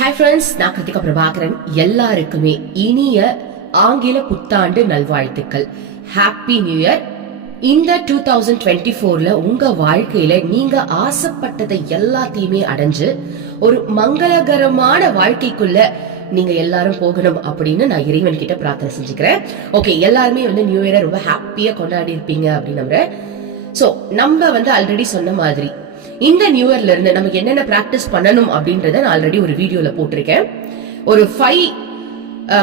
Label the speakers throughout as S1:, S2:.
S1: hi friends நான் கிருத்திகா பிரபாகரன் எல்லாருக்குமே இனிய ஆங்கில புத்தாண்டு நல்வாழ்த்துக்கள் ஹாப்பி நியூ இயர் இந்த டூ தௌசண்ட் டுவெண்ட்டி ஃபோர்ல உங்க வாழ்க்கையில நீங்க ஆசைப்பட்டதை எல்லாத்தையுமே அடைஞ்சு ஒரு மங்களகரமான வாழ்க்கைக்குள்ள நீங்க எல்லாரும் போகணும் அப்படின்னு நான் இறைவன் கிட்ட பிரார்த்தனை செஞ்சுக்கிறேன் ஓகே எல்லாருமே வந்து நியூ இயரை ரொம்ப ஹாப்பியா கொண்டாடி இருப்பீங்க அப்படின்னு நம்புறேன் ஸோ நம்ம வந்து ஆல்ரெடி சொன்ன மாதிரி இந்த நியூ இயர்ல இருந்து நமக்கு என்னென்ன ப்ராக்டிஸ் பண்ணணும் அப்படின்றத நான் ஆல்ரெடி ஒரு வீடியோல போட்டிருக்கேன் ஒரு ஃபைவ்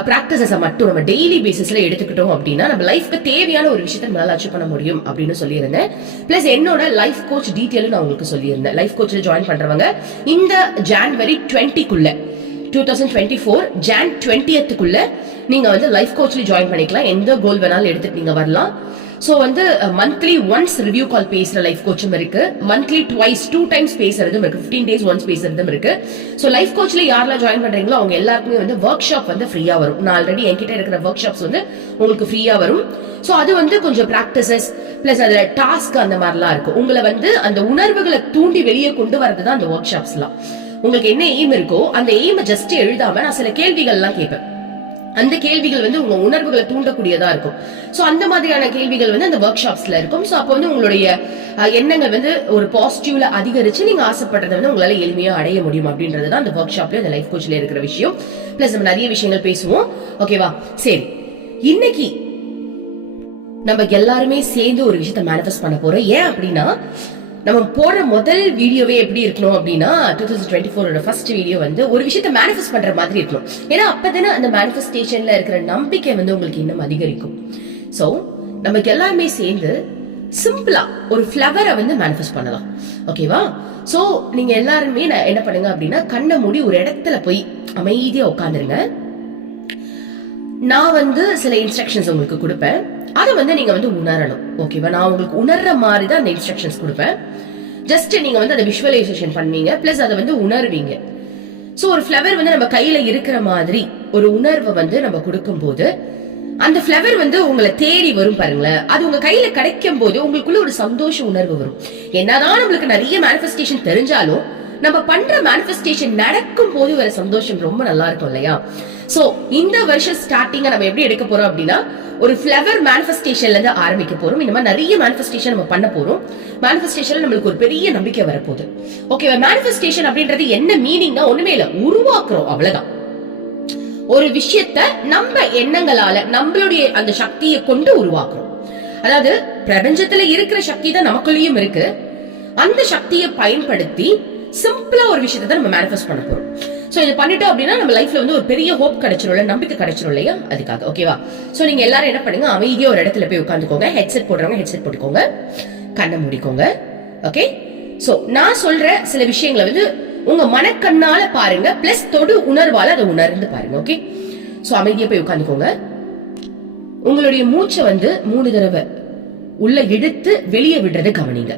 S1: ப்ராக்டிசஸை மட்டும் நம்ம டெய்லி பேசிஸில் எடுத்துக்கிட்டோம் அப்படின்னா நம்ம லைஃப்க்கு தேவையான ஒரு விஷயத்தை நம்மளால அச்சீவ் பண்ண முடியும் அப்படின்னு சொல்லியிருந்தேன் ப்ளஸ் என்னோட லைஃப் கோச் டீட்டெயிலும் நான் உங்களுக்கு சொல்லியிருந்தேன் லைஃப் கோச்சில் ஜாயின் பண்ணுறவங்க இந்த ஜான்வரி டுவெண்ட்டிக்குள்ளே டூ தௌசண்ட் டுவெண்ட்டி ஃபோர் ஜான் டுவெண்ட்டியத்துக்குள்ளே நீங்கள் வந்து லைஃப் கோச்சில் ஜாயின் பண்ணிக்கலாம் எந்த கோல் வேணாலும் எடுத்துகிட்டு நீங்கள் வரலாம் ஸோ வந்து மந்த்லி ஒன்ஸ் ரிவ்யூ கால் பேசுற லைஃப் கோச்சும் இருக்கு மந்த்லி டுவைஸ் டூ டைம்ஸ் பேசுறதும் இருக்கு ஃபிஃப்டீன் டேஸ் ஒன்ஸ் பேசுறதும் இருக்கு ஸோ லைஃப் கோச்சில் யாரெல்லாம் ஜாயின் பண்றீங்களோ அவங்க எல்லாருக்குமே வந்து ஒர்க் ஷாப் வந்து ஃப்ரீயா வரும் நான் ஆல்ரெடி என்கிட்ட இருக்கிற ஒர்க் ஷாப்ஸ் வந்து உங்களுக்கு ஃப்ரீயா வரும் ஸோ அது வந்து கொஞ்சம் ப்ராக்டிசஸ் பிளஸ் அதுல டாஸ்க் அந்த மாதிரிலாம் இருக்கும் உங்களை வந்து அந்த உணர்வுகளை தூண்டி வெளியே கொண்டு வரது தான் அந்த ஒர்க் ஷாப்ஸ்லாம் உங்களுக்கு என்ன எய்ம் இருக்கோ அந்த எய்மை ஜஸ்ட் எழுதாம நான் சில கேள்விகள்லாம் கேட்பேன் அந்த கேள்விகள் வந்து உங்க உணர்வுகளை தூண்டக்கூடியதா இருக்கும் சோ அந்த மாதிரியான கேள்விகள் வந்து அந்த ஒர்க் ஷாப்ஸ்ல இருக்கும் சோ அப்போ வந்து உங்களுடைய எண்ணங்கள் வந்து ஒரு பாசிட்டிவ்ல அதிகரிச்சு நீங்க ஆசைப்படுறத வந்து உங்களால எளிமையா அடைய முடியும் அப்படின்றது தான் அந்த ஒர்க் ஷாப்ல அந்த லைஃப் கோச்ல இருக்கிற விஷயம் பிளஸ் நம்ம நிறைய விஷயங்கள் பேசுவோம் ஓகேவா சரி இன்னைக்கு நம்ம எல்லாருமே சேர்ந்து ஒரு விஷயத்த மேனிஃபெஸ்ட் பண்ண போறோம் ஏன் அப்படின்னா நம்ம போடுற முதல் வீடியோவே எப்படி இருக்கணும் அப்படின்னா டூ தௌசண்ட் டுவெண்ட்டி ஃபோரோட ஃபர்ஸ்ட் வீடியோ வந்து ஒரு விஷயத்த மேனிஃபெஸ்ட் பண்ற மாதிரி இருக்கணும் ஏன்னா அப்பதானே அந்த மேனிஃபெஸ்டேஷன்ல இருக்கிற நம்பிக்கை வந்து உங்களுக்கு இன்னும் அதிகரிக்கும் ஸோ நமக்கு எல்லாருமே சேர்ந்து சிம்பிளா ஒரு ஃப்ளவரை வந்து மேனிஃபெஸ்ட் பண்ணலாம் ஓகேவா ஸோ நீங்க எல்லாருமே என்ன பண்ணுங்க அப்படின்னா கண்ணை மூடி ஒரு இடத்துல போய் அமைதியா உட்காந்துருங்க நான் வந்து சில இன்ஸ்ட்ரக்ஷன்ஸ் உங்களுக்கு கொடுப்பேன் அதை வந்து நீங்க வந்து உணரணும் ஓகேவா நான் உங்களுக்கு உணர்ற மாதிரி தான் அந்த இன்ஸ்ட்ரக்ஷன்ஸ் கொடுப்பேன் ஜஸ்ட் நீங்க வந்து அதை விஷுவலைசேஷன் பண்ணுவீங்க பிளஸ் அதை வந்து உணர்வீங்க ஸோ ஒரு ஃப்ளவர் வந்து நம்ம கையில இருக்கிற மாதிரி ஒரு உணர்வை வந்து நம்ம கொடுக்கும் போது அந்த ஃப்ளவர் வந்து உங்களை தேடி வரும் பாருங்களேன் அது உங்க கையில கிடைக்கும் போது உங்களுக்குள்ள ஒரு சந்தோஷ உணர்வு வரும் என்னதான் நம்மளுக்கு நிறைய மேனிபெஸ்டேஷன் தெரிஞ்சாலும் நம்ம பண்ற மேனிஃபெஸ்டேஷன் நடக்கும் போது வர சந்தோஷம் ரொம்ப நல்லா இருக்கும் இல்லையா சோ இந்த வருஷம் ஸ்டார்டிங்க நம்ம எப்படி எடுக்க போறோம் அப்படின்னா ஒரு ஃபிளவர் மேனிஃபெஸ்டேஷன்ல இருந்து ஆரம்பிக்க போறோம் இந்த மாதிரி நிறைய மேனிஃபெஸ்டேஷன் நம்ம பண்ண போறோம் மேனிஃபெஸ்டேஷன்ல நம்மளுக்கு ஒரு பெரிய நம்பிக்கை வரப்போகுது ஓகேவா மேனிஃபெஸ்டேஷன் அப்படின்றது என்ன மீனிங்னா ஒண்ணுமே இல்ல உருவாக்குறோம் அவ்வளவுதான் ஒரு விஷயத்த நம்ம எண்ணங்களால நம்மளுடைய அந்த சக்தியை கொண்டு உருவாக்குறோம் அதாவது பிரபஞ்சத்துல இருக்கிற சக்தி தான் நமக்குள்ளேயும் இருக்கு அந்த சக்தியை பயன்படுத்தி சிம்பிளா ஒரு விஷயத்தை நம்ம மேனிஃபெஸ்ட் பண்ண போறோம் ஸோ இதை பண்ணிட்டோம் அப்படின்னா நம்ம லைஃப்ல வந்து ஒரு பெரிய ஹோப் கிடைச்சிரும் நம்பிக்கை கிடைச்சிரும் இல்லையா அதுக்காக ஓகேவா ஸோ நீங்க எல்லாரும் என்ன பண்ணுங்க அமைதியா ஒரு இடத்துல போய் உட்காந்துக்கோங்க ஹெட்செட் போடுறவங்க ஹெட்செட் போட்டுக்கோங்க கண்ணை மூடிக்கோங்க ஓகே ஸோ நான் சொல்ற சில விஷயங்களை வந்து உங்க மனக்கண்ணால பாருங்க பிளஸ் தொடு உணர்வால அதை உணர்ந்து பாருங்க ஓகே ஸோ அமைதியா போய் உட்காந்துக்கோங்க உங்களுடைய மூச்சை வந்து மூணு தடவை உள்ள இழுத்து வெளியே விடுறது கவனிங்க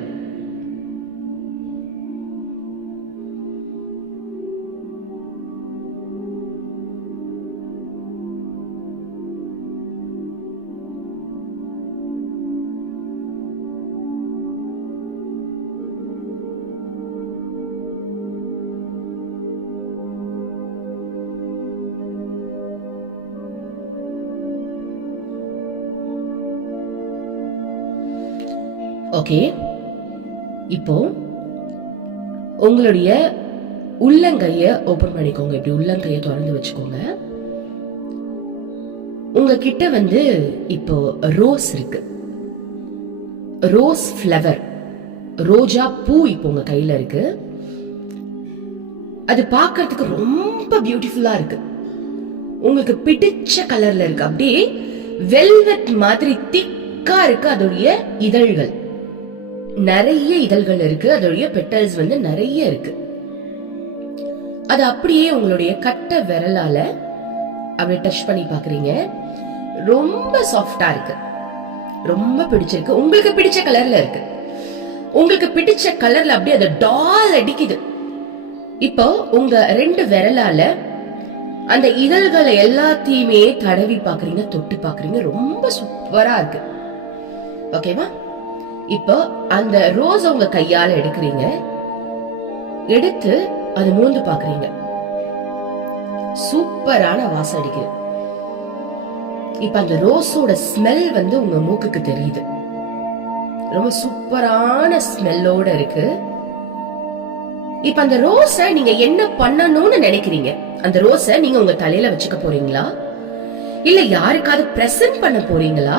S1: ஓகே இப்போ உங்களுடைய உள்ளங்கையை ஓப்பன் பண்ணிக்கோங்க இப்படி உள்ளங்கையை திறந்து வச்சுக்கோங்க உங்ககிட்ட வந்து இப்போ ரோஸ் இருக்கு ரோஸ் ஃப்ளவர் ரோஜா பூ இப்போ உங்க கையில இருக்கு அது பார்க்கறதுக்கு ரொம்ப பியூட்டிஃபுல்லா இருக்கு உங்களுக்கு பிடிச்ச கலர்ல இருக்கு அப்படியே வெல்வெட் மாதிரி திக்கா இருக்கு அதோடைய இதழ்கள் நிறைய இதழ்கள் இருக்கு அதோடைய பெட்டல்ஸ் வந்து நிறைய இருக்கு அது அப்படியே உங்களுடைய கட்ட விரலால அப்படியே டச் பண்ணி பாக்குறீங்க ரொம்ப சாஃப்டா இருக்கு ரொம்ப பிடிச்சிருக்கு உங்களுக்கு பிடிச்ச கலர்ல இருக்கு உங்களுக்கு பிடிச்ச கலர்ல அப்படியே அது டால் அடிக்குது இப்போ உங்க ரெண்டு விரலால அந்த இதழ்களை எல்லாத்தையுமே தடவி பாக்குறீங்க தொட்டு பாக்குறீங்க ரொம்ப சூப்பரா இருக்கு ஓகேவா இப்போ அந்த ரோஸ் உங்க கையால எடுக்கிறீங்க எடுத்து அது மூந்து பாக்குறீங்க சூப்பரான வாசம் அடிக்குது இப்ப அந்த ரோஸோட ஸ்மெல் வந்து உங்க மூக்குக்கு தெரியுது ரொம்ப சூப்பரான ஸ்மெல்லோட இருக்கு இப்ப அந்த ரோஸ நீங்க என்ன பண்ணணும்னு நினைக்கிறீங்க அந்த ரோஸ நீங்க உங்க தலையில வச்சுக்க போறீங்களா இல்ல யாருக்காவது பிரசன்ட் பண்ண போறீங்களா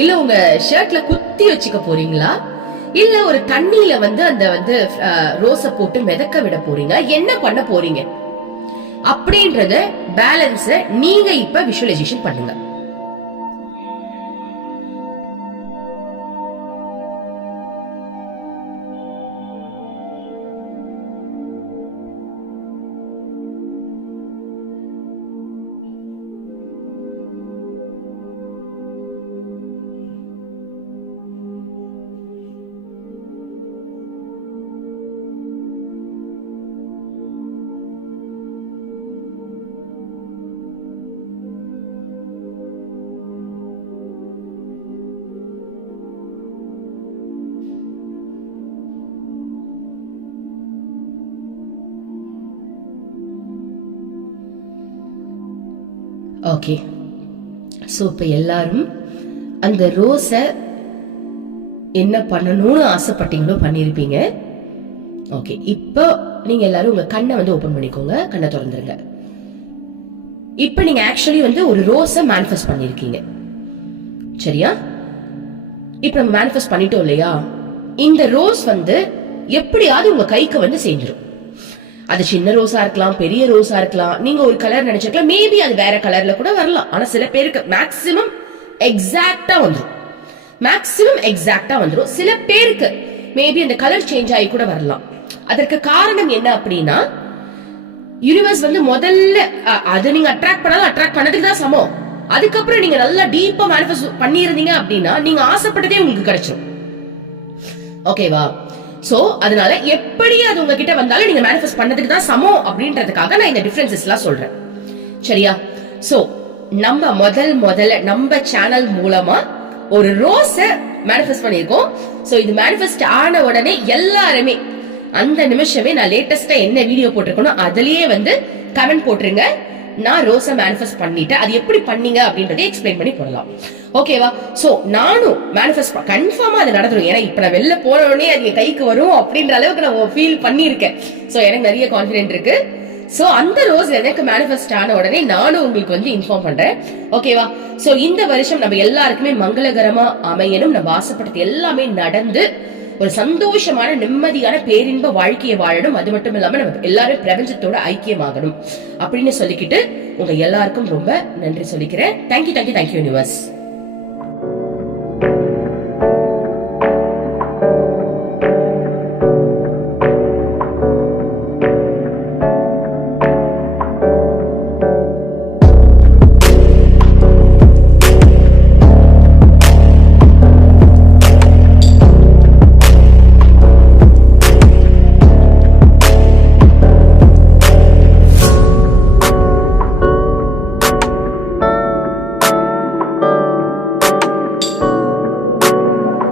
S1: இல்ல உங்க ஷர்ட்ல குத்தி வச்சுக்க போறீங்களா இல்ல ஒரு தண்ணியில வந்து அந்த வந்து ரோஸ போட்டு மிதக்க விட போறீங்க என்ன பண்ண போறீங்க அப்படின்றத பேலன்ஸ நீங்க இப்ப விஷுவலைசேஷன் பண்ணுங்க ஓகே ஸோ இப்போ எல்லாரும் அந்த ரோஸை என்ன பண்ணணும்னு ஆசைப்பட்டீங்களோ பண்ணியிருப்பீங்க ஓகே இப்போ நீங்கள் எல்லாரும் உங்கள் கண்ணை வந்து ஓப்பன் பண்ணிக்கோங்க கண்ணை திறந்துருங்க இப்போ நீங்கள் ஆக்சுவலி வந்து ஒரு ரோஸை மேனிஃபெஸ்ட் பண்ணியிருக்கீங்க சரியா இப்போ நம்ம மேனிஃபெஸ்ட் பண்ணிட்டோம் இல்லையா இந்த ரோஸ் வந்து எப்படியாவது உங்கள் கைக்கு வந்து சேர்ந்துடும் அது சின்ன ரோஸா இருக்கலாம் பெரிய ரோஸா இருக்கலாம் நீங்க ஒரு கலர் நினைச்சிருக்கலாம் மேபி அது வேற கலர்ல கூட வரலாம் ஆனா சில பேருக்கு மேக்சிமம் எக்ஸாக்டா வந்துடும் மேக்சிமம் எக்ஸாக்டா வந்துடும் சில பேருக்கு மேபி அந்த கலர் சேஞ்ச் ஆகி கூட வரலாம் அதற்கு காரணம் என்ன அப்படின்னா யூனிவர்ஸ் வந்து முதல்ல அது நீங்க அட்ராக்ட் பண்ணாலும் அட்ராக்ட் பண்ணதுக்கு தான் சமம் அதுக்கப்புறம் நீங்க நல்லா டீப்பா மேனிஃபெஸ்ட் பண்ணிருந்தீங்க அப்படின்னா நீங்க ஆசைப்பட்டதே உங்களுக்கு கிடைச்சிடும் ஓகேவா சோ அதனால எப்படி அது உங்ககிட்ட வந்தாலும் நீங்க மேனிஃபெஸ்ட் பண்ணதுக்கு தான் சமம் அப்படின்றதுக்காக நான் இந்த டிஃபரன்சஸ் எல்லாம் சொல்றேன் சரியா சோ நம்ம முதல் முதல்ல நம்ம சேனல் மூலமா ஒரு ரோஸ மேனிஃபெஸ்ட் பண்ணியிருக்கோம் ஸோ இது மேனிஃபெஸ்ட் ஆன உடனே எல்லாருமே அந்த நிமிஷமே நான் லேட்டஸ்டா என்ன வீடியோ போட்டிருக்கணும் அதுலயே வந்து கமெண்ட் போட்டுருங்க நான் ரோஸை மேனிஃபெஸ்ட் பண்ணிட்டேன் அது எப்படி பண்ணீங்க அப்படின்றத எக்ஸ்பிளைன் பண்ணி போடலாம் ஓகேவா சோ நானும் மேனிஃபெஸ்ட் கன்ஃபார்மா அது நடந்துடும் ஏன்னா இப்ப நான் வெளில உடனே அது என் கைக்கு வரும் அப்படின்ற அளவுக்கு நான் ஃபீல் பண்ணியிருக்கேன் சோ எனக்கு நிறைய கான்ஃபிடென்ட் இருக்கு ஸோ அந்த ரோஸ் எனக்கு மேனிஃபெஸ்ட் ஆன உடனே நானும் உங்களுக்கு வந்து இன்ஃபார்ம் பண்றேன் ஓகேவா ஸோ இந்த வருஷம் நம்ம எல்லாருக்குமே மங்களகரமா அமையணும் நம்ம ஆசைப்பட்டது எல்லாமே நடந்து ஒரு சந்தோஷமான நிம்மதியான பேரின்ப வாழ்க்கையை வாழணும் அது மட்டும் இல்லாம நம்ம எல்லாரும் பிரபஞ்சத்தோட ஐக்கியமாகணும் அப்படின்னு சொல்லிக்கிட்டு உங்க எல்லாருக்கும் ரொம்ப நன்றி சொல்லிக்கிறேன் thank you thank you thank you universe thank you